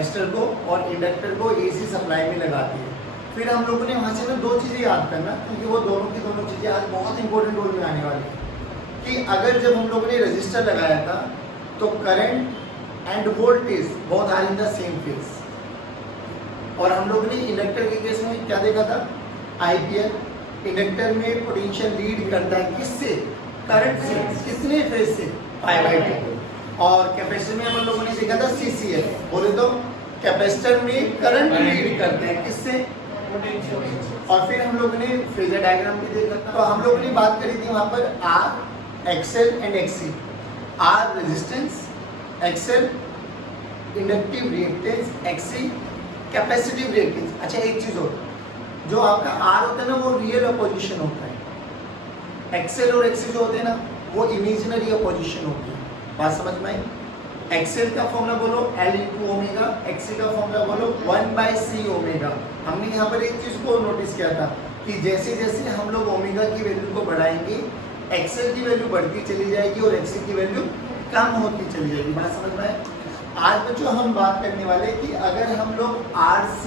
Capacitor को और inductor को एसी सप्लाई में लगाती है। फिर हम लोगों ने वहाँ से ना दो चीज़ें याद करना, क्योंकि वो दोनों की दोनों चीज़ें आज बहुत इंपॉर्टेंट रोल में आने वाली है। कि अगर जब हम लोगों ने रजिस्टर लगाया था तो current and voltage both are in the same phase, और हम लोगों ने इंडक्टर के केस में क्या देखा था, आईपीएल। इंडक्टर में पोटेंशियल लीड करता है किससे, करंट से, कितने फेज से, पाई/2। और कैपेसिटर में हम लोगों ने देखा था सीसीएल, बोले तो कैपेसिटर में करंट लीड करते हैं किससे, पोटेंशियल। और फिर हम लोगों ने फेजर डायग्राम भी देखा था। तो हम लोगों ने बात करी थी वहां पर R, XL and XC. R resistance, XL inductive reactance, XC capacitive reactance. अच्छा एक चीज और, जो आपका आर होता है ना वो रियल अपोजिशन होता है, एक्सएल और एक्सी जो होते हैं ना वो इमेजिनरी अपोजिशन होती है। बात समझ में आई? एक्सएल का फॉर्मूला बोलो L इंटू ओमेगा, एक्सी का फॉर्मूला बोलो 1/c ओमेगा। हमने यहाँ पर एक चीज को नोटिस किया था कि जैसे जैसे हम लोग ओमेगा की वैल्यू को बढ़ाएंगे एक्सएल की वैल्यू बढ़ती चली जाएगी और एक्सी की वैल्यू कम होती चली जाएगी। बात समझ में आई? आज बच्चों हम बात करने वाले कि अगर हम लोग RC,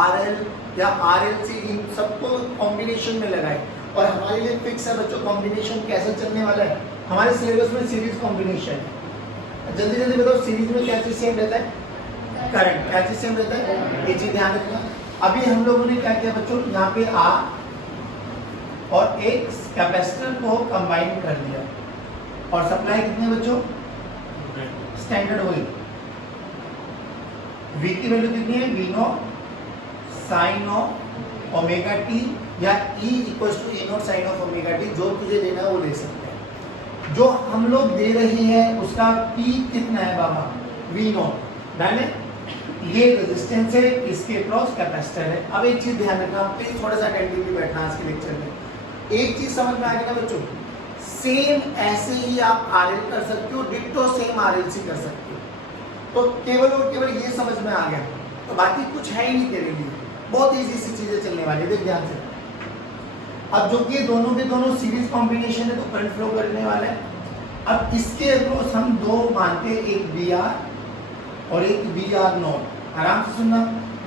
RL या RLC इन सबको कॉम्बिनेशन में लगाए, और हमारे लिए फिक्स है बच्चों कॉम्बिनेशन कैसे चलने वाला है, हमारे सिलेबस में सीरीज कॉम्बिनेशन है। जल्दी जल्दी बताओ, सीरीज में क्या चीज सेम रहता है, करंट। क्या चीज सेम रहता है, ये चीज ध्यान रखना। अभी हम लोगों ने क्या किया बच्चों, यहाँ पे R और एक कैपेसिटर को कंबाइन कर दिया, और सप्लाई कितने बच्चों, स्टैंडर्ड वही। V की वैल्यू कितनी है, V0 sine of omega t, या E equals to E0 sine of omega t, जो तुझे लेना है वो ले सकते हैं। जो हम लोग दे रहे हैं उसका P कितना है बाबा, V0, डन है। ये रेजिस्टेंस है, इसके क्रॉस कैपेसिटर है। अब एक चीज ध्यान रखना, प्लीज थोड़ा सा अटेंटिवली बैठना आज के लेक्चर में। एक चीज समझ में आ गई ना बच्चों, सेम ऐसे ही आप RL कर सकते हो, डिट्टो सेम RLC कर सकते हो। तो केवल और केवल ये समझ में आ गया, तो बाकी कुछ है ही नहीं तेरे लिए, बहुत इजी सी चीजें चलने वाली है। देख ध्यान से, अब जो कि दोनों के दोनों सीरीज कॉम्बिनेशन है तो करंट फ्लो करने वाला है। अब इसके अक्रॉस हम दो मानते हैं, एक VR और एक VR0। आराम से सुनना,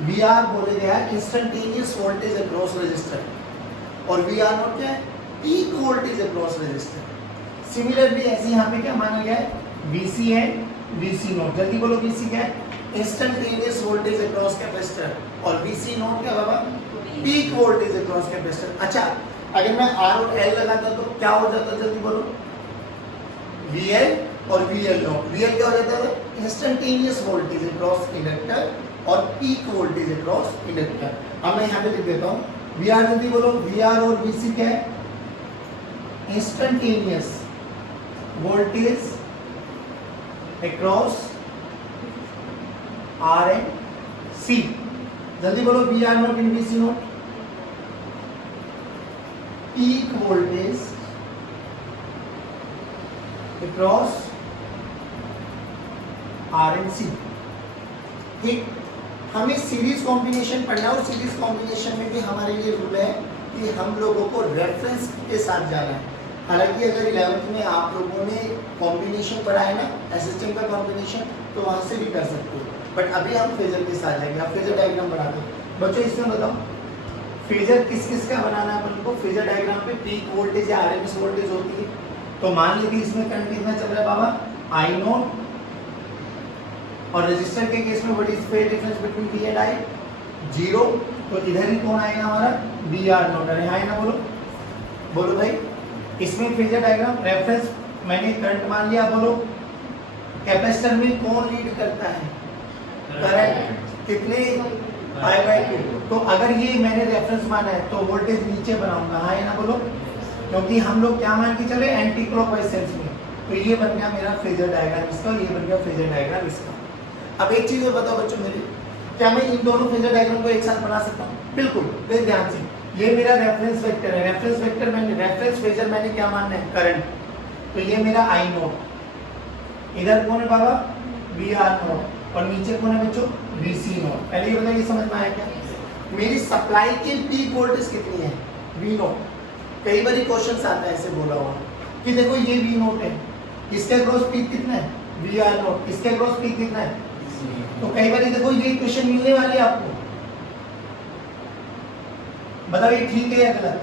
VR बोले गया है इंस्टेंटेनियस वोल्टेज अक्रॉस रेजिस्टर, और VR0 क्या है, peak voltage across resistor. Similarly ऐसे यहाँ पे क्या माना गया है, VC है VC0। जल्दी बोलो, VC क्या है, इंस्टेंटेनियस वोल्टेज अक्रॉस कैपेसिटर, और VC0 क्या बाबा, पीक वोल्टेज अक्रॉस कैपेसिटर। अच्छा अगर मैं R और L लगाता तो क्या हो जाता, जल्दी बोलो, VL और VL0। VL क्या हो जाता है, इंस्टेंटेनियस वोल्टेज अक्रॉस इंडक्टर, और पीक वोल्टेज अक्रॉस इंडक्टर। अब मैं यहाँ पे लिख देता हूँ VR, जल्दी बोलो, VR और VC क्या है, instantaneous voltage across R and C। जल्दी बोलो, VR0 in VC0, peak voltage across R and C। ठीक, हमें सीरीज कॉम्बिनेशन पढ़ना है, और सीरीज कॉम्बिनेशन में भी हमारे लिए रूल है कि हम लोगों को रेफरेंस के साथ जाना है। हालांकि अगर 11th में आप लोगों ने कॉम्बिनेशन पढ़ा है ना, एसिस्टेंट का कॉम्बिनेशन, तो वहां से भी कर सकते हो, बट अभी हम फेजर के साथ जाएंगे। आप फेजर डायग्राम बना दो बच्चों। इसमें बताओ फेजर किस किस का बनाना है अपन को। फेजर डायग्राम पे पीक वोल्टेज या RMS वोल्टेज होती है, तो मान लीजिए इसमें करंट कितना चल रहा है बाबा, I0, और रजिस्टर के केस में what is phase difference between V and I, 0। तो इधर ही कौन आएगा हमारा, VR0। अरे हाँ ना, बोलो बोलो भाई। इसमें फेजर डायग्राम रेफरेंस मैंने करंट मान लिया, बोलो कैपेसिटर में कौन लीड करता है, करंट, कितने, पाई/2। तो अगर ये मैंने रेफरेंस माना है तो वोल्टेज नीचे बनाऊंगा, हाँ ना बोलो, क्योंकि हम लोग क्या मान के चले, एंटी क्लॉकवाइज सेंस में। तो ये बन गया मेरा फेजर डायग्राम इसका, ये बन गया फेजर डायग्राम इसका। अब एक चीज और बताओ बच्चों मेरे, क्या मैं इन दोनों फेजर डायग्राम को एक साथ बना सकता हूँ? बिल्कुल, देख ध्यान से, ये मेरा रेफरेंस वेक्टर है। रेफरेंस वेक्टर मैंने, रेफरेंस फेजर मैंने क्या मानना है, करंट। तो ये मेरा I0, इधर कौन है बाबा, VR0, और नीचे कौन है बच्चों, VC0। पहले ये बताइए, समझ में आया क्या? मेरी सप्लाई की पीक वोल्टेज कितनी है, V0। कई बार क्वेश्चन आता है ऐसे बोला हुआ कि देखो ये V0 है, इसके क्रॉस पीक कितना है, VR0, इसके क्रॉस पीक कितना है, तो कई बार देखो ये इक्वेशन मिलने वाली है आपको, बताओ ये ठीक है या गलत?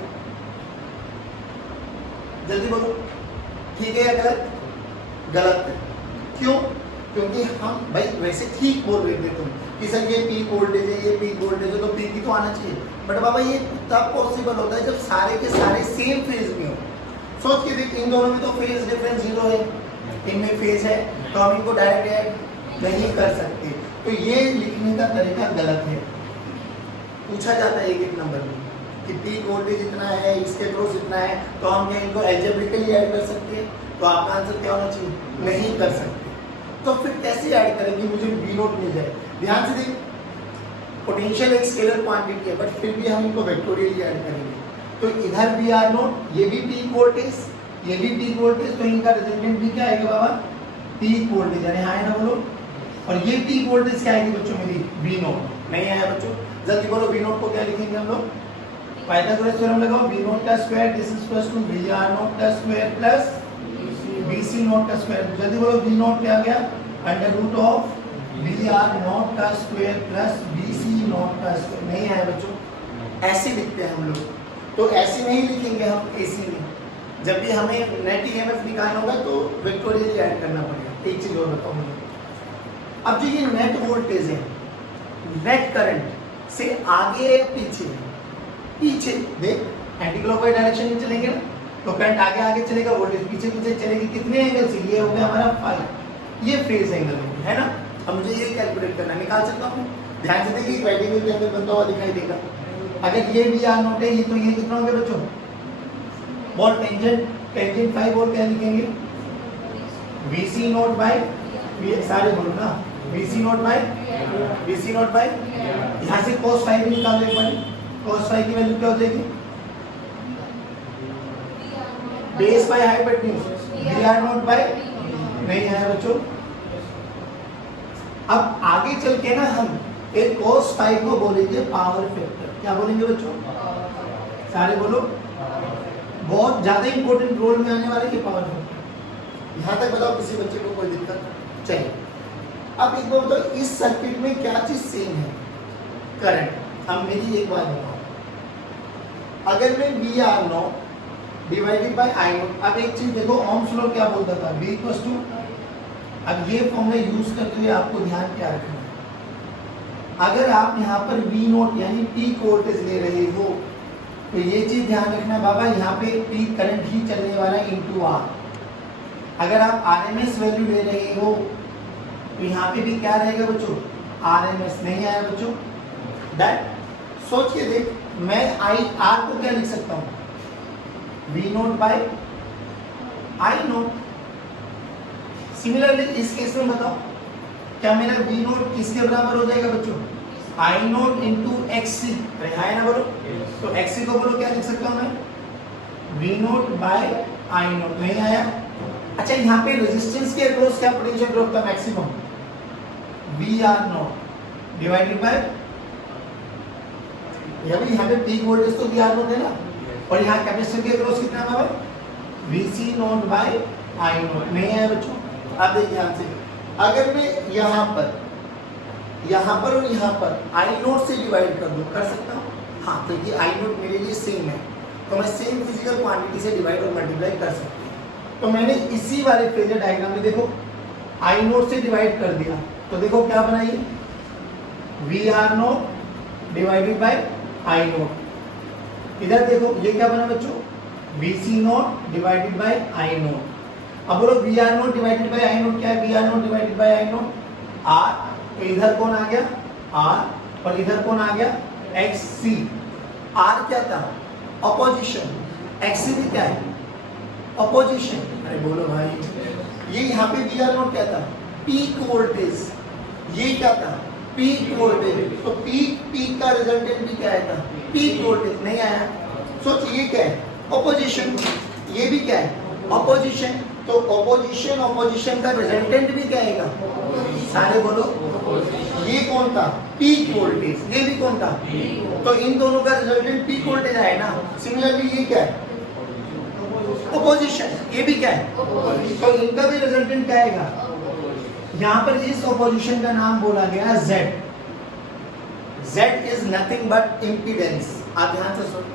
जल्दी बोलो, ठीक है या गलत? गलत है। क्यों? क्योंकि हम भाई वैसे ठीक बोल रहे थे तुम कि सर ये पीक वोल्टेज है, ये पीक वोल्टेज है, तो पीक ही तो आना चाहिए। बट बाबा ये तब पॉसिबल होता है जब सारे के सारे सेम फेज में हो। सोच के देख, इन दोनों में तो फेज डिफरेंस 0 है, इनमें फेज है, तो हम इनको डायरेक्ट ऐड नहीं कर सकते। तो ये लिखने का तरीका गलत है। पूछा जाता है एक नंबर में कि पीक वोल्टेज इतना है, इसके क्रॉस इतना है, तो हम क्या इनको एल्जेब्रिकली ऐड कर सकते हैं? तो आपका आंसर क्या होना चाहिए? नहीं कर सकते। तो फिर कैसे ऐड करेंगे? मुझे V नोट मिल जाए। ध्यान से देख, पोटेंशियल एक स्केलर क्वांटिटी है, बट फिर भी हम इनको वेक्टोरियली ऐड करेंगे। तो इधर भी R नोट, ये भी पीक वोल्टेज, ये भी पीक वोल्टेज, तो इनका रिजल्टेंट भी क्या आएगा बाबा? Peak voltage. यानी हाँ है ना बोलो? और ये पीक वोल्टेज क्या आएगी बच्चों मेरी? V note. नहीं आया बच्चों? जल्दी बोलो, V नोट को क्या लिखेंगे हम लोग? पाइथागोरस थ्योरम लगाओ, V नोट का square this is plus to VR naught का स्क्वायर प्लस BC नोट का स्क्वायर। जल्दी बोलो, V नोट क्या आ गया? Under root of VR naught का स्क्वायर प्लस BC नोट का स्क्वायर। नहीं आया बच्चों? ऐसे लिखते हैं हम लोग। तो ऐसे नहीं लिखेंगे हम AC में। जब भी हमें नेट EMF निकालना होगा तो वेक्टोरियली ऐड करना पड़ेगा। एक चीज और बताऊं मैं, अब जो ये नेट वोल्टेज है, नेट करंट से आगे या पीछे? पीछे। देख, एंटी क्लॉकवाइज डायरेक्शन में चलेंगे ना, तो करंट आगे आगे चलेगा, वोल्टेज पीछे पीछे चलेगी। कितने एंगल से? ये हो गया हमारा फाई, ये फेज एंगल हो गया, है ना? अब मुझे ये कैलकुलेट करना, निकाल सकता हूँ। ध्यान से देखिए, रेक्टेंगल के अंदर बनता हुआ दिखाई देगा। अगर ये भी R नोट है, ये तो ये कितना हो गया बच्चों? बोल टेंजेंट, टेंजेंट फाई बोल क्या लिखेंगे? VC नोट बाय, सारे बोलो ना, VC नोट बाय, यहाँ से cos फाई भी निकाल दो। cos फाई की वैल्यू क्या हो जाएगी? Base by hypotenuse, VR naught by. नहीं है बच्चों? अब आगे चल के ना हम एक cos फाई को बोलेंगे पावर फैक्टर। क्या बोलेंगे बच्चों? सारे बोलो। बहुत ज्यादा इंपॉर्टेंट रोल में आने वाले ये पावर फैक्टर। यहाँ तक बताओ, किसी बच्चे को कोई दिक्कत? चलिए, अब एक बार बताओ, इस सर्किट में क्या चीज सेम है? करंट। अब मेरी एक बात बताओ, अगर मैं VR naught divided bye I note, अब एक चीज देखो, ओम्स लॉ क्या बोलता था? V इक्वल्स टू, अब ये फॉर्मूला यूज करते हुए आपको ध्यान क्या रखना है? अगर आप यहाँ पर V नोट यानी पीक वोल्टेज ले रहे हो, तो ये चीज ध्यान रखना बाबा, यहाँ पे पीक करंट ही चलने वाला है इनटू R। अगर आप RMS वैल्यू ले रहे हो, तो यहाँ पे भी क्या रहेगा बच्चों? RMS। नहीं आया बच्चों? दैट, सोच के देख, मैं R को क्या लिख सकता हूँ? V naught by I naught. Similarly इस केस में बताओ, क्या मेरा V नोट किसके बराबर हो जाएगा बच्चों? I note into XC। है ना बोलो? तो XC को बोलो क्या लिख सकता हूँ मैं? V naught by I naught. नहीं आया? अच्छा, यहाँ पे रेजिस्टेंस के अक्रॉस क्या पोटेंशियल ड्रॉप था maximum? VR naught divided by, यहाँ पे पीक वोल्टेज तो VR नोट है ना, और यहाँ कैपेसिटर के अक्रॉस कितना है? VC naught by I naught. नहीं आया बच्चों? अब देखिए ध्यान से, अगर मैं यहाँ पर और यहाँ पर I नोट से डिवाइड कर दूँ, कर सकता हूँ? हाँ, क्योंकि I नोट मेरे लिए सेम है, तो मैं सेम फिजिकल क्वांटिटी से डिवाइड और मल्टीप्लाई कर सकती हूँ। तो मैंने इसी वाले फेजर डायग्राम में देखो I नोट से डिवाइड कर दिया, तो देखो क्या बनाइए? VR naught divided bye I note. इधर देखो ये क्या बना बच्चों? VC note divided bye I note. अब बोलो VR naught divided bye I note क्या है? VR naught divided bye I note R। तो इधर कौन आ गया? R, और इधर कौन आ गया? XC। R क्या था? अपोजिशन। XC भी क्या है? अपोजिशन। अरे बोलो भाई, ये यहाँ पे VR नोट क्या था? Peak voltage. ये क्या था? Peak voltage. तो पीक का रिजल्टेंट भी क्या आया था? Peak voltage. नहीं आया? सोचिए ये क्या है? अपोजिशन। ये भी क्या है? अपोजिशन। तो अपोजिशन का रिजल्टेंट भी क्या आएगा? सारे बोलो। ये कौन था? Peak voltage. ये भी कौन था? तो इन दोनों का रिजल्टेंट पीक वोल्टेज आए ना। सिमिलरली ये क्या है? अपोजिशन। ये भी क्या है? तो इनका भी रिजल्टेंट क्या आएगा? यहां पर इस ऑपोजिशन का नाम बोला गया Z। Z is nothing but impedance. आप ध्यान से सुनो,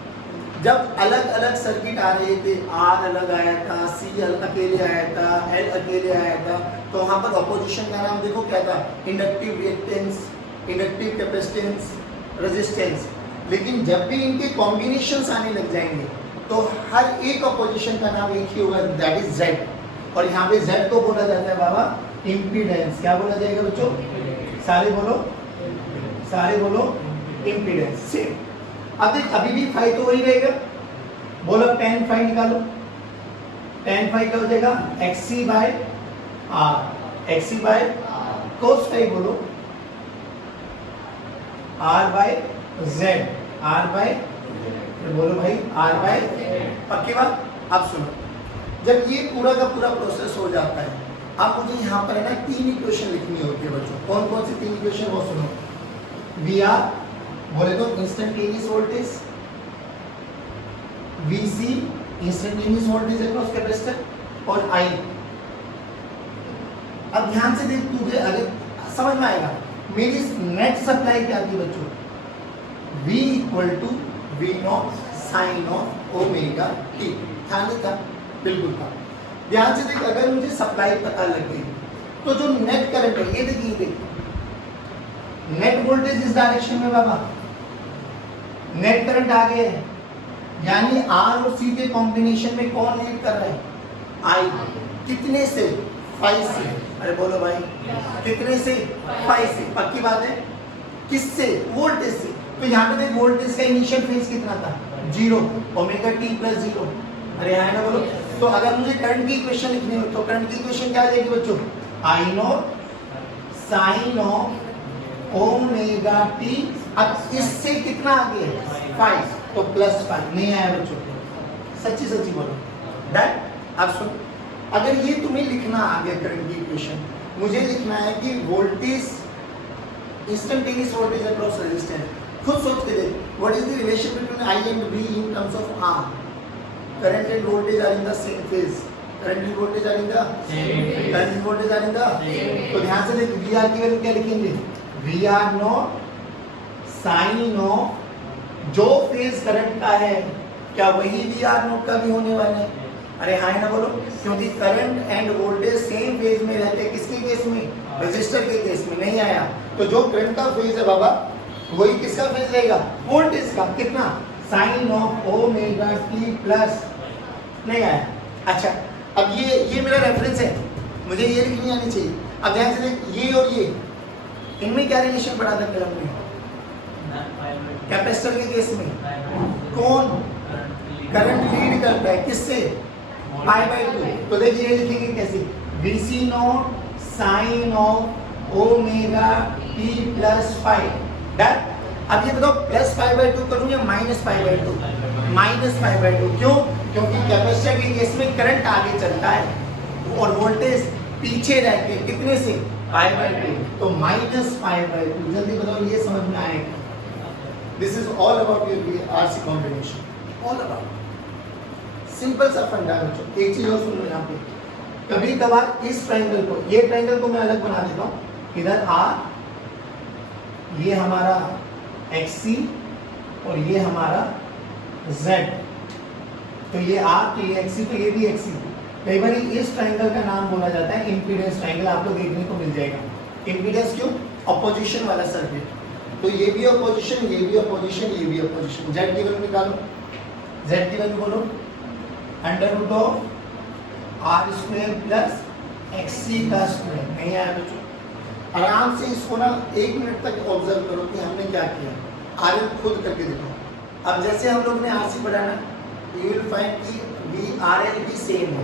जब अलग अलग सर्किट आ रहे थे, R अलग आया था, C अकेले आया था, L अकेले आया था, तो वहां पर ऑपोजिशन का नाम देखो क्या था, inductive reactance, inductive capacitance, resistance. लेकिन जब भी इनके कॉम्बिनेशंस आने लग जाएंगे तो हर एक ऑपोजिशन का नाम एक ही होगा, दैट इज Z। और यहाँ पे Z को बोला जाता है बाबा इम्पीडेंस। क्या बोला जाएगा बच्चों? सारे बोलो, सारे बोलो इम्पीडेंस। सेम। अब देख, अभी भी फाई तो वही रहेगा। बोलो tan फाई निकालो। tan फाई क्या हो जाएगा? XC by R। XC by cos phi बोलो R by Z। R by, बोलो भाई R बाय, पक्की बात। अब सुनो, जब ये पूरा का पूरा प्रोसेस हो जाता है, अब मुझे यहाँ पर है ना 3 इक्वेशन लिखनी होती है बच्चों। कौन कौन सी 3 इक्वेशन? वो सुनो। VR बोले तो instantaneous voltage, VC instantaneous voltage across capacitor, और I। अब ध्यान से देख, तुझे अगर समझ में आएगा मेरी नेट सप्लाई क्या थी बच्चों? V equal to V0 sine of omega t. था नहीं था? बिल्कुल था। ध्यान से देख, अगर मुझे सप्लाई पता लग गई तो जो नेट करंट है, ये देखिए, नेट वोल्टेज इस डायरेक्शन में बाबा, नेट करंट आगे है, यानी R और C के कॉम्बिनेशन में कौन लीड कर रहा है? I। कितने से? 5 से। अरे बोलो भाई, कितने से? 5 से। पक्की बात है। किससे? वोल्टेज से। तो यहाँ पे देख, वोल्टेज का इनिशियल फेज कितना था? 0। Omega t plus 0। अरे यहाँ ना बोलो। तो अगर मुझे करंट की इक्वेशन लिखनी हो तो करंट की इक्वेशन क्या आ जाएगी बच्चों? I0 sign of omega T. अब इससे कितना आगे है? 5। तो प्लस 5। नहीं आया बच्चों? सच्ची सच्ची बोलो। डन। अब सुन, अगर ये तुम्हें लिखना आ गया करंट की इक्वेशन, मुझे लिखना है कि voltage, instantaneous voltage across resistance. खुद सोच के देख, what is the relation between I and V in terms of R? Current and voltage are in the same phase. Current and voltage are in the same, current and voltage are in the same. तो ध्यान से देख, VR की value क्या लिखेंगे? VR0 sign of, जो phase current का है क्या वही VR0 का भी होने वाला है? अरे हाँ ना बोलो, क्योंकि current and voltage same phase में रहते हैं। किसके केस में? रेजिस्टर के केस में। नहीं आया तो जो करंट का फेज है बाबा, वही किसका फेज रहेगा? वोल्टेज का। कितना? Sine of omega t plus. नहीं आया? अच्छा, अब ये मेरा रेफरेंस है, मुझे ये लिखनी आनी चाहिए। अब ध्यान से देख, ये और ये, इनमें क्या रिलेशन पड़ा था कलम में? कैपेसिटर के केस में कौन करंट लीड करता है? किससे? Pi by 2। तो देखिए ये लिखेंगे कैसे? VC naught sine of omega t plus 5। Done. अब ये बताओ, प्लस 5/2 करूं या माइनस 5/2? माइनस 5/2। क्यों? क्योंकि कैपेसिटर के केस में करंट आगे चलता है और वोल्टेज पीछे रहते हैं। कितने से? 5/2। तो माइनस 5/2। जल्दी बताओ, ये समझ में आएगा? This is all about your RC combination. All about simple सा फंडा बच्चों। एक चीज और सुन लो, यहाँ पे कभी कभार इस ट्रायंगल को, ये ट्रायंगल को मैं अलग बना देता हूँ। इधर R, ये हमारा XC और ये हमारा Z। तो ये R, तो ये XC, तो ये भी XC। कई बार इस ट्रायंगल का नाम बोला जाता है इम्पीडेंस ट्रायंगल। आपको देखने को मिल जाएगा। इम्पीडेंस क्यों? ऑपोजिशन वाला सर्किट। तो ये भी ऑपोजिशन, ये भी ऑपोजिशन, ये भी ऑपोजिशन। Z की वैल्यू निकालो। Z की वैल्यू बोलो √ of R square plus XC का स्क्वायर। नहीं आया बच्चों? आराम से इसको ना 1 मिनट तक ऑब्जर्व करो कि हमने क्या किया। RL खुद करके देखो। अब जैसे हम लोग ने RC बढ़ाना, यू विल फाइंड कि RL भी सेम है।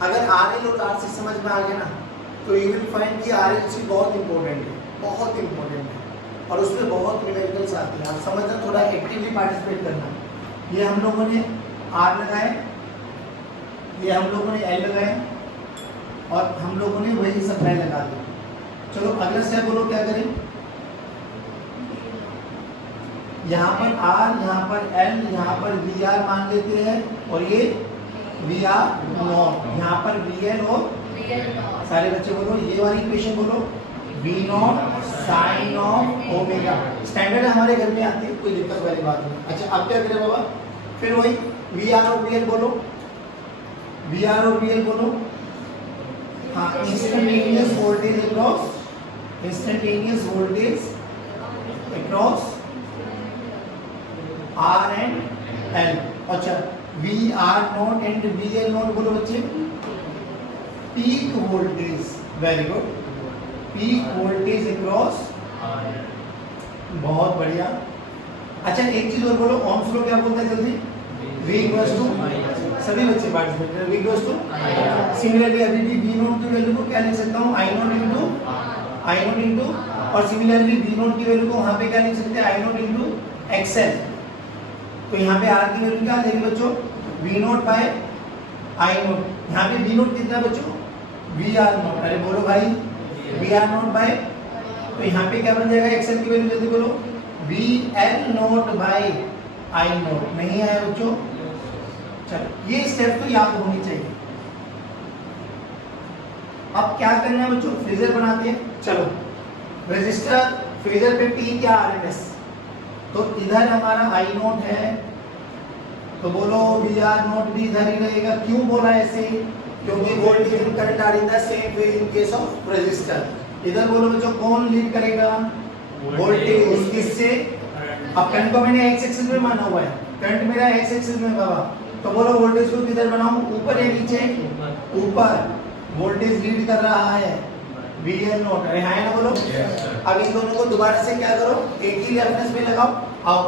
अगर RL और RC समझ में आ गया ना, तो यू विल फाइंड कि RLC बहुत इंपॉर्टेंट है, बहुत इंपॉर्टेंट है, और उसमें बहुत न्यूमेरिकल्स आते हैं। आप समझना, थोड़ा एक्टिवली पार्टिसिपेट करना। ये हम लोगों ने R लगाए, ये हम लोगों ने L लगाए, और हम लोगों ने वही सप्लाई लगा दी। चलो अगला स्टेप बोलो क्या करें? यहाँ पर R, यहाँ पर L, यहाँ पर VR मान लेते हैं, और ये VR नॉट, यहाँ पर VL और सारे बच्चे बोलो ये वाली इक्वेशन बोलो, V naught sine of omega. Standard हमारे घर में आती है, कोई दिक्कत वाली बात नहीं। अच्छा अब क्या करें बाबा, फिर वही वी आर और वी एल बोलो, वी आर और वी एल बोलो। हाँ, instantaneous voltage across, instantaneous voltage across R and L. अच्छा V R naught and V L naught बोलो बच्चे, peak voltage, very good, peak voltage across, बहुत बढ़िया। अच्छा एक चीज और बोलो, ओम्स लॉ क्या बोलता है जल्दी, V इक्वल्स टू, सभी बच्चे पार्टिसिपेट करें, V इक्वल्स टू, सिमिलरली अभी भी V नॉट की वैल्यू को क्या लिख सकता हूँ, I नॉट इनटू, और सिमिलरली V नॉट की वैल्यू को वहां पे क्या लिख सकते हैं, I नॉट इनटू XL। तो यहाँ पे R की वैल्यू क्या आ जाएगी बच्चों, V naught by I naught. यहाँ पे V नॉट कितना बच्चों, VR नॉट, अरे बोलो भाई VR नॉट बाय, तो यहाँ पे क्या बन जाएगा XL की वैल्यू, जल्दी बोलो, VL naught by I naught. नहीं आया बच्चों, चलो ये स्टेप तो याद होनी चाहिए। अब क्या करना है बच्चों, फेजर बनाते हैं। चलो रजिस्टर फेजर पे P क्या RMS, तो इधर हमारा I नॉट है, तो बोलो VR नॉट भी इधर ही रहेगा। क्यों बोला ऐसे, क्योंकि voltage and current are in the same phase in case of resistor. इधर बोलो बच्चों कौन लीड करेगा, वोल्टेज, किससे, अब करंट को मैंने x एक्सिस में माना हुआ है, करंट मेरा x एक्सिस में बाबा, तो बोलो वोल्टेज को किधर बनाऊं, ऊपर या नीचे, ऊपर, वोल्टेज लीड कर रहा है VL नॉट, अरे हाँ ना बोलो। अब इन दोनों को दोबारा से क्या करो, एक ही रेफरेंस में लगाओ। आओ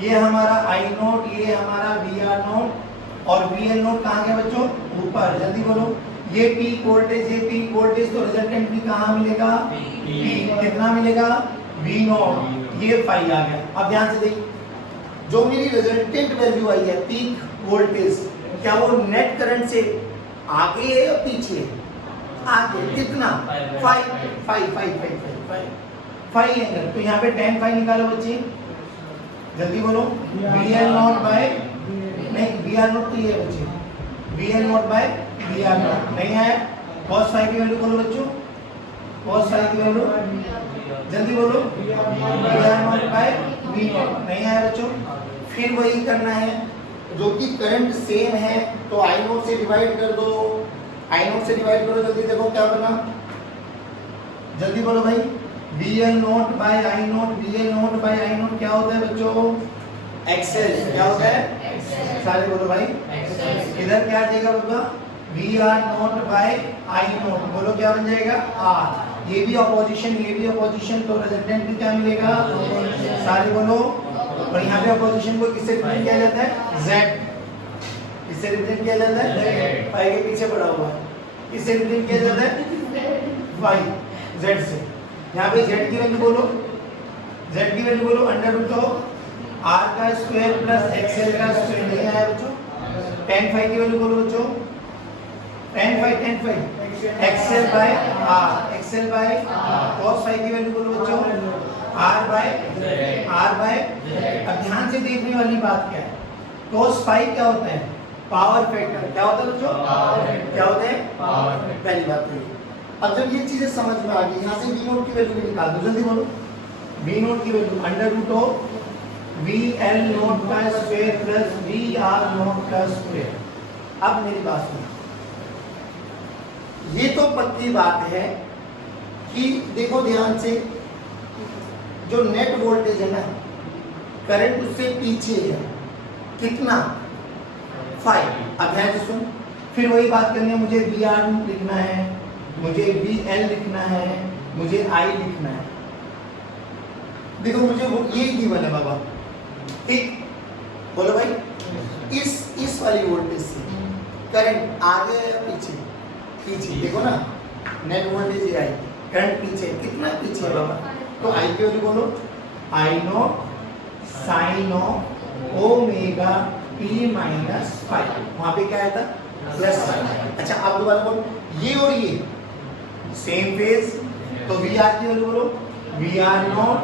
ये हमारा I नॉट, ये हमारा VR नॉट, और VL नॉट कहाँ गया बच्चों, ऊपर, जल्दी बोलो। ये पीक वोल्टेज, ये पीक वोल्टेज, तो रिजल्टेंट भी कहाँ मिलेगा, P, कितना मिलेगा, V नॉट, ये फाई आ गया। अब ध्यान से देखिए, जो मेरी रिजल्टेंट वैल्यू आई है पीक वोल्टेज, क्या वो नेट करंट से आगे है या पीछे, आगे, कितना, 5 एंगल, तो यहाँ पे tan फाई निकालो बच्चे, जल्दी बोलो, VL नॉट बाय, नहीं VR नॉट तो ये है बच्चे, VL naught by VR naught, नहीं आया, cos फाई की वैल्यू बोलो बच्चों, cos फाई की वैल्यू, जल्दी बोलो, VR naught by V naught, नहीं आया बच्चों। फिर वही करना है, जो कि करंट सेम है, तो I नॉट से डिवाइड कर दो, I नॉट से डिवाइड करो, जल्दी देखो क्या बना, जल्दी बोलो भाई, VL naught by I naught, VL naught by I naught क्या होता है बच्चों, XL, क्या होता है, सारे बोलो भाई, इधर क्या आ जाएगा बाबा, VR naught by I naught, बोलो क्या बन जाएगा, R, ये भी अपोजिशन, ये भी अपोजिशन, तो रिजल्टेंट भी क्या मिलेगा, सारे बोलो। और यहाँ पे अपोजिशन को किससे रिप्रेजेंट किया जाता है, Z, किससे रिप्रेजेंट किया जाता है, पाई के पीछे पड़ा हुआ है, किससे रिप्रेजेंट किया जाता है, Y, Z से। यहाँ पे Z की वैल्यू बोलो, Z की वैल्यू बोलो, अंडर रूट ऑफ R का स्क्वायर प्लस XL का स्क्वायर, नहीं आया बच्चों। tan फाई की वैल्यू बोलो बच्चों, tan phi XL by R, XL by cos phi की वैल्यू बोलो बच्चों, R बाय, अब ध्यान से देखने वाली बात क्या है, cos फाई क्या होता है, पावर फैक्टर, क्या होता है बच्चों, क्या होता है, पहली बात तो ये। अब जब ये चीजें समझ में आ गई, यहाँ से V नोट की वैल्यू भी निकाल दो, जल्दी बोलो, V नोट की value under root of VL naught का स्क्वायर प्लस VR नोट का स्क्वायर। अब मेरी बात सुनो, ये तो पक्की बात है कि देखो ध्यान से, जो नेट वोल्टेज है ना, करंट उससे पीछे है, कितना, 5। अब ध्यान से सुन, फिर वही बात करनी है, मुझे VR लिखना है, मुझे VL लिखना है, मुझे I लिखना है। देखो मुझे वो ये गिवन है बाबा, ठीक, बोलो भाई, इस वाली वोल्टेज से करंट आगे या पीछे, पीछे, देखो ना, नेट वोल्टेज ये आई, करंट पीछे, कितना पीछे है बाबा, तो I की वैल्यू बोलो, I naught sine of omega P minus five, वहां पे क्या आया था, प्लस साइन। अच्छा अब दोबारा बोलो, ये और ये सेम फेज, तो VR की वैल्यू बोलो, VR naught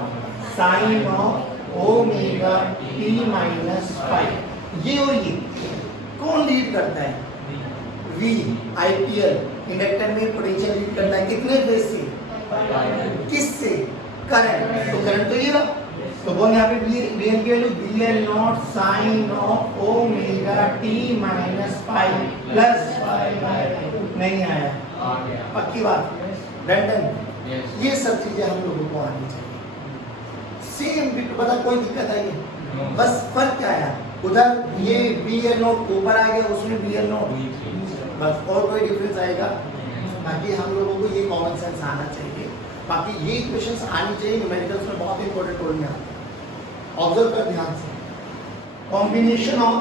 sine of omega P minus five. ये और ये कौन लीड करता है, V IPL, इंडक्टर में पोटेंशियल लीड करता है कितने फेज से, किससे, करंट। तो करंट तो ये रहा, तो बोल यहाँ पे VL की value VL naught sine of omega t minus pi plus नहीं आया, पक्की बात, डन। ये सब चीजें हम लोगों को आनी चाहिए। सेम बता, कोई दिक्कत आई है? बस फर्क क्या है, उधर ये VL नोट ऊपर आ गया, उसमें VL नोट, बस और कोई डिफरेंस आएगा? बाकी हम लोगों को ये कॉमन सेंस आना चाहिए, बाकी ये इक्वेशंस आनी चाहिए, न्यूमेरिकल्स में बहुत इंपॉर्टेंट रोल में आते हैं। ऑब्जर्व कर ध्यान से, कॉम्बिनेशन ऑफ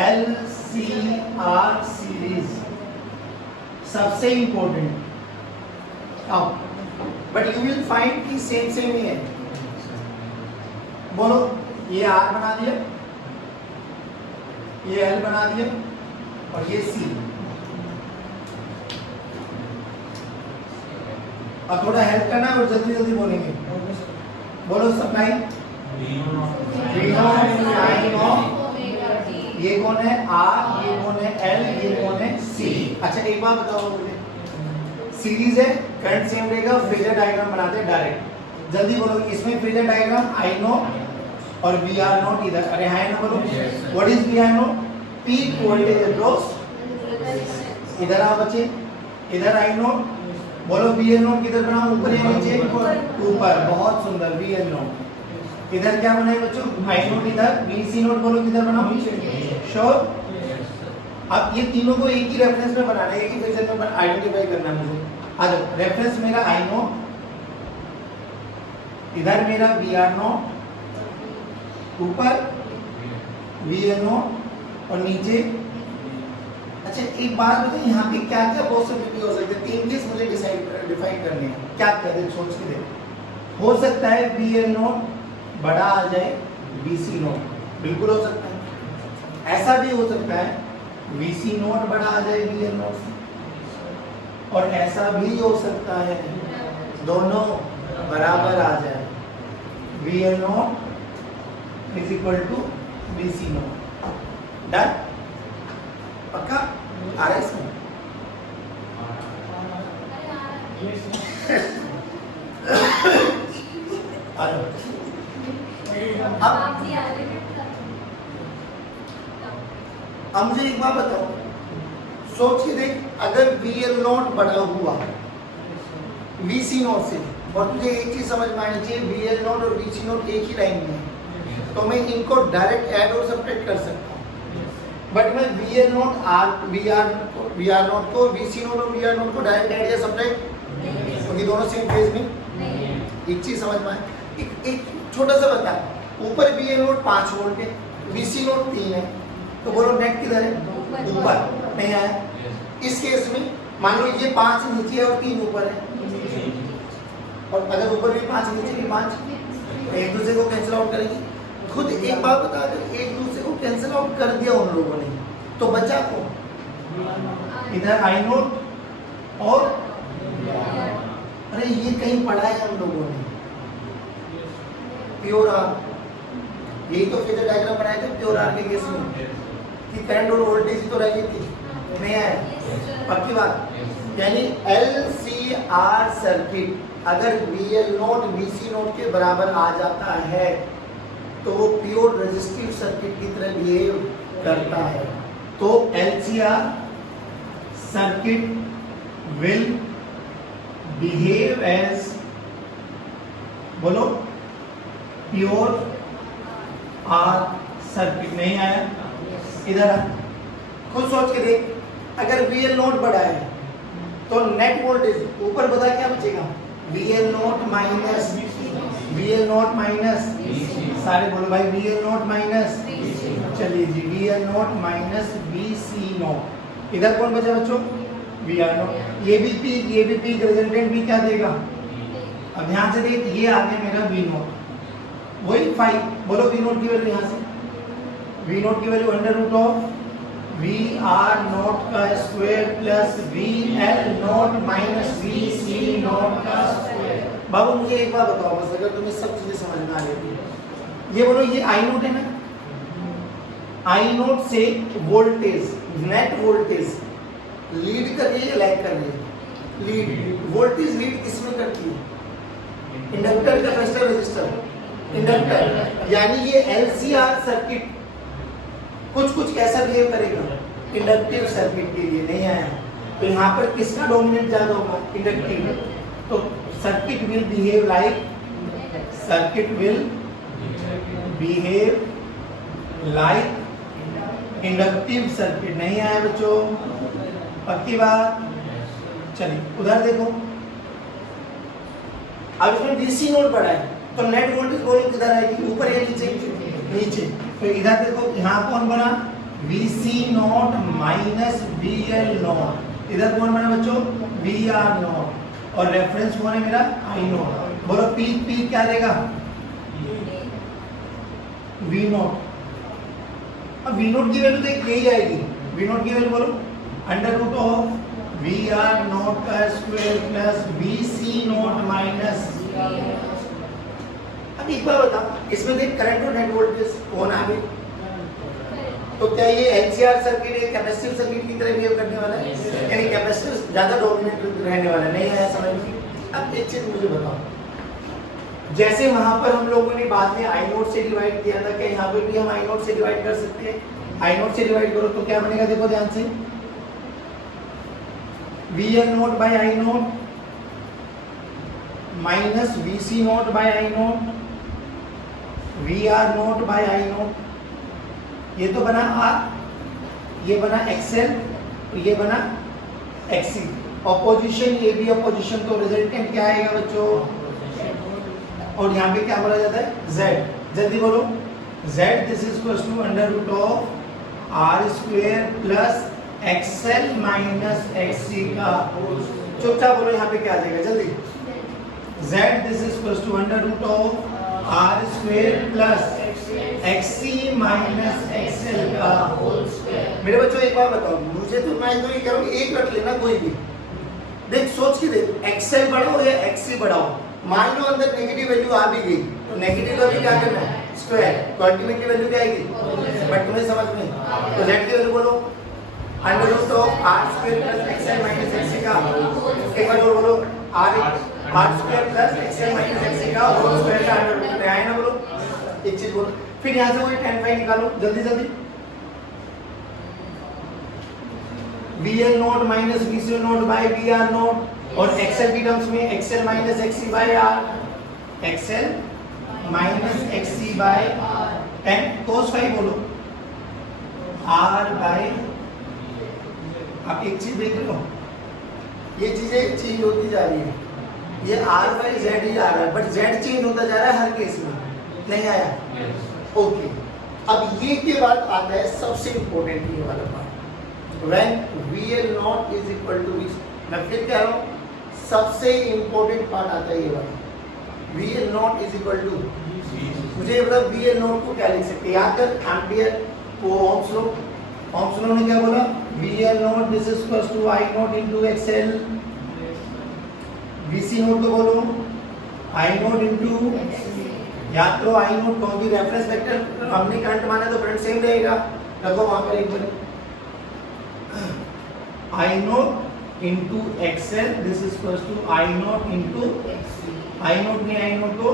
LCR सीरीज सबसे इंपॉर्टेंट। अब बट यू विल फाइंड कि सेम ही है। बोलो, ये R बना दिया, ये L बना दिया और ये C। अब थोड़ा हेल्प करना और जल्दी जल्दी बोलेंगे। बोलो सप्लाई साइन ऑफ, ये कौन है R, ये कौन है L, ये कौन है C। अच्छा एक बात बताओ मुझे, सीरीज है, करंट सेम रहेगा, फेजर डायग्राम बनाते हैं डायरेक्ट। जल्दी बोलो, इसमें फेजर डायग्राम I नोट और VR नोट इधर, अरे हाय ना बोलो, what is VR note? Peak voltage across, इधर आ बच्चे, इधर I नोट, बोलो VL नोट किधर बना, ऊपर या नीचे? ऊपर, बहुत सुंदर, VL नोट। इधर क्या बना है बच्चों? I नोट इधर, VC नोट बोलो किधर बना? श्योर? अब ये तीनों को एक ही रेफरेंस में बनाना है, एक ही फेजर में आइडेंटिफाई करना है मुझे। आ जाओ, रेफरेंस मेरा I नोट, इधर मेरा VR नोट, ऊपर VL नोट और नीचे। अच्छा एक बात बताइए, यहाँ पे क्या क्या पॉसिबिलिटी हो सकती है? तीन केस मुझे डिफाइन करने हैं, क्या क्या है सोच के देखो। हो सकता है VL नोट बड़ा आ जाए VC नोट, बिल्कुल हो सकता है। ऐसा भी हो सकता है VC नोट बड़ा आ जाए VL नोट से, और ऐसा भी हो सकता है दोनों बराबर आ जाए, VL naught is equal to VC naught. Done? पक्का आ रहा है इसमें? अब मुझे एक बात बताओ, सोच के देख, अगर VL नोट बड़ा हुआ VC नोट से, और तुझे एक चीज समझ में आनी चाहिए, VL नोट और VC नोट एक ही लाइन में है, तो मैं इनको डायरेक्ट ऐड और सब्ट्रैक्ट कर सकता हूँ। बट मैं VL नोट VR नोट को, VC नोट और VR नोट को डायरेक्ट ऐड या सब्ट्रैक्ट, क्योंकि दोनों सेम फेज में। एक चीज समझ में आए, एक छोटा सा बता, ऊपर VL नोट 5 वोल्ट है, VC नोट 3 है, तो बोलो नेट किधर है? ऊपर। नहीं आया? इस केस में मान लो ये 5 नीचे है और 3 ऊपर है, और अगर ऊपर भी 5 नीचे भी 5, एक दूसरे को कैंसिल आउट करेंगे। खुद एक बात बता, अगर एक दूसरे को कैंसिल आउट कर दिया उन लोगों ने, तो बचा को इधर I नोट और, अरे ये कहीं पढ़ा है हम लोगों ने, प्योर आर, यही तो फेजर डायग्राम बनाए थे प्योर आर के केस में, कि करंट और वोल्टेज ही तो रह गई थी, नहीं है? पक्की बात। यानी LCR सर्किट अगर VL नोट VC नोट के बराबर आ जाता है तो वो प्योर रेजिस्टिव सर्किट की तरह बिहेव करता है। तो LCR circuit will behave as, बोलो, प्योर आर सर्किट। नहीं आया? इधर आ, खुद सोच के देख, अगर VL नोट बड़ा है तो नेट वोल्टेज ऊपर बता क्या बचेगा? VL naught minus VL naught minus, सारे बोलो भाई VL नोट माइनस, चलिए जी VL naught minus VC note. इधर कौन बचा बच्चों? VR note. ये भी पीक रिजल्टेंट भी क्या देगा? अब ध्यान से देख, ये आ गया मेरा V नोट, वही 5, बोलो V नोट की वैल्यू यहाँ से, V नोट की value under root of VR naught का square plus VL naught minus VC naught का स्क्वायर। बाबू मुझे एक बात बताओ, बस अगर तुम्हें सब चीजें समझ में आ रही है, ये बोलो ये I नोट है ना, I नोट से वोल्टेज, नेट वोल्टेज लीड कर रही है या लैग कर रही है? लीड। वोल्टेज लीड किसमें करती है? Inductor, capacitor, resistor. इंडक्टर। यानी ये LCR सर्किट कुछ कैसा बिहेव करेगा? इंडक्टिव सर्किट के लिए नहीं आया, तो यहाँ पर किसका डोमिनेंट ज्यादा होगा? इंडक्टिव। तो circuit will behave like inductive circuit. नहीं आया बच्चों? पक्की बात? चलिए उधर देखो, अब इसमें DC नोड पड़ा है, तो नेट वोल्टेज बोलो किधर आएगी? ऊपर या नीचे? नीचे। तो इधर देखो, यहाँ कौन बना? VC naught minus VL note. इधर कौन बना बच्चों? VR naught. और रेफरेंस कौन है मेरा? I note. बोलो पी क्या देगा? V naught. अब V नोट की वैल्यू देख यही जाएगी। V नोट की वैल्यू बोलो under root of VR naught का square plus VC naught minus. अब एक बार बता, इसमें देख करंट और नेट वोल्टेज कौन आ गए? तो क्या ये LCR सर्किट एक कैपेसिटिव सर्किट की तरह बिहेव करने वाला है? यानी कैपेसिटर ज्यादा डोमिनेट रहने वाला है? नहीं आया समझ में? अब एक चीज मुझे बताओ, जैसे वहां पर हम लोगों ने बाद में I नोट से डिवाइड किया था, क्या यहाँ पे भी हम I नोट से डिवाइड कर सकते हैं? I नोट से डिवाइड करो तो क्या बनेगा? देखो ध्यान से, VL naught by I naught minus VC naught by I naught VR naught by I naught. ये तो बना R, ये बना XL, ये बना XC। ऑपोजिशन, ये भी ऑपोजिशन, तो रिजल्टेंट क्या आएगा बच्चों? और यहाँ पे क्या बोला जाता है? Z। जल्दी बोलो, Z this is equal to under root of R square plus XL minus XC का। चुपचाप बोलो यहाँ पे क्या आ जाएगा? जल्दी। Z this is equal to under root of R square plus XC minus XL का होल स्क्वायर। मेरे बच्चों एक बार बताओ, मुझे तो मैं तो ये कह रहा हूँ, एक रख लेना कोई भी। देख सोच के देख, XL बढ़ाओ या XC बढ़ाओ। मान लो अंदर नेगेटिव वैल्यू आ भी गई, तो नेगेटिव का भी क्या करना है? स्क्वायर। तो अल्टीमेटली वैल्यू क्या आएगी? बट तुम्हें समझ में, तो Z की वैल्यू बोलो under root of R square plus XL minus XC का। एक बार और बोलो, R square plus XL minus XC का होल स्क्वायर का अंडर रूट। आया ना? बोलो एक चीज बोलो, फिर यहाँ से वही tan phi निकालो जल्दी जल्दी। VL naught minus VC naught by VR naught, और XL की टर्म्स में XL minus XC by R, XL minus XC by tan cos phi बोलो R बाय। आप एक चीज देख लो, ये चीजें चेंज होती जा रही है, ये R बाय Z ही आ रहा है, बट Z चेंज होता जा रहा है हर केस में। नहीं आया? ओके। अब ये के बाद आता है सबसे इंपॉर्टेंट ये वाला part, when VL naught is equal to VC। मैं फिर कह रहा हूँ, सबसे इंपॉर्टेंट पार्ट आता है ये वाला, VL naught is equal to. मुझे मतलब VL नॉट को क्या लिख सकते हैं? याद कर, एम्पियर को ओम्स लॉ। ओम्स लॉ ने क्या बोला? VL naught this is equal to I naught into XL। VC naught तो बोलो I नॉट इनटू, याद करो I नोट क्योंकि रेफरेंस वेक्टर हमने करंट माना तो करंट सेम रहेगा। रखो वहां पर एक बार, I naught into XL this is equal to I naught into I naught ने I नोट को,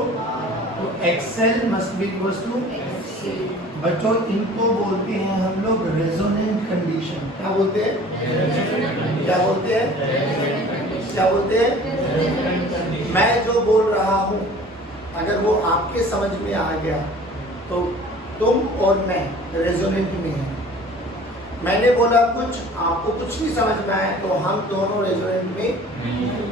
तो XL must be equal to. बच्चों इनको बोलते हैं हम लोग रेजोनेंट कंडीशन। क्या बोलते हैं? क्या बोलते हैं? क्या बोलते हैं? मैं जो बोल रहा हूँ अगर वो आपके समझ में आ गया तो तुम और मैं रेजोनेंट में हैं। मैंने बोला कुछ, आपको कुछ नहीं समझ में आया तो हम दोनों रेजोनेंट में।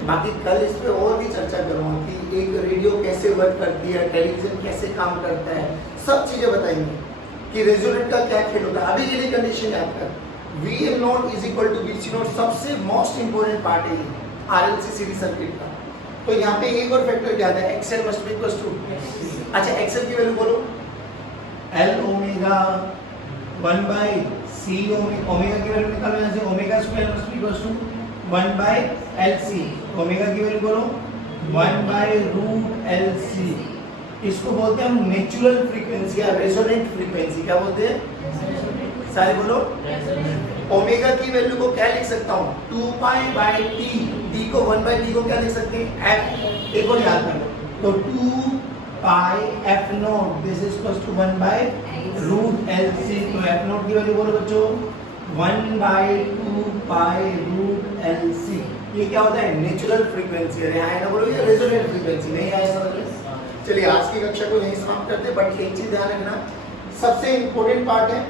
बाकी कल इस पे और भी चर्चा करूँगा कि एक रेडियो कैसे वर्क करती है, टेलीविजन कैसे काम करता है, सब चीज़ें बताएंगे कि रेजोनेंट का क्या खेल होता है। अभी के लिए कंडीशन याद कर, VL naught is equal to VC naught, सबसे मोस्ट इंपोर्टेंट पार्ट है RLC सीरीज सर्किट का। तो यहाँ पे एक और फैक्टर क्या आता है? XL must be equal to. अच्छा XL की वैल्यू बोलो, L omega 1 by C omega की वैल्यू निकालो यहाँ से, omega square must be equal to 1 by LC। ओमेगा की वैल्यू बोलो 1 बाय रूट LC। इसको बोलते हैं हम नेचुरल फ्रीक्वेंसी या रेजोनेंट फ्रीक्वेंसी। क्या बोलते हैं? सारे बोलो। ओमेगा की वैल्यू को क्या लिख सकता हूँ 2 पाई बाई टी, टी को 1 बाई टी को क्या लिख सकते हैं एफ, एक और याद कर लो तो 2 pi F naught this is equal to 1 by root L C, तो एफ नोट की वैल्यू बोलो बच्चों 1 by 2 pi root L C. ये क्या होता है नेचुरल फ्रीक्वेंसी, अरे हाँ ना बोलो ये रेजोनेंट फ्रीक्वेंसी, नहीं आया समझ में। चलिए आज की कक्षा को यहीं समाप्त करते हैं, बट एक चीज ध्यान रखना सबसे इंपॉर्टेंट पार्ट है,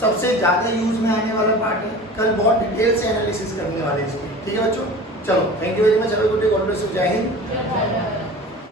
सबसे ज्यादा यूज में आने वाला पार्ट है, कल बहुत डिटेल से एनालिसिस करने वाले इसकी, ठीक है बच्चों। चलो thank you very much, have a good day, God bless you, जय हिंद।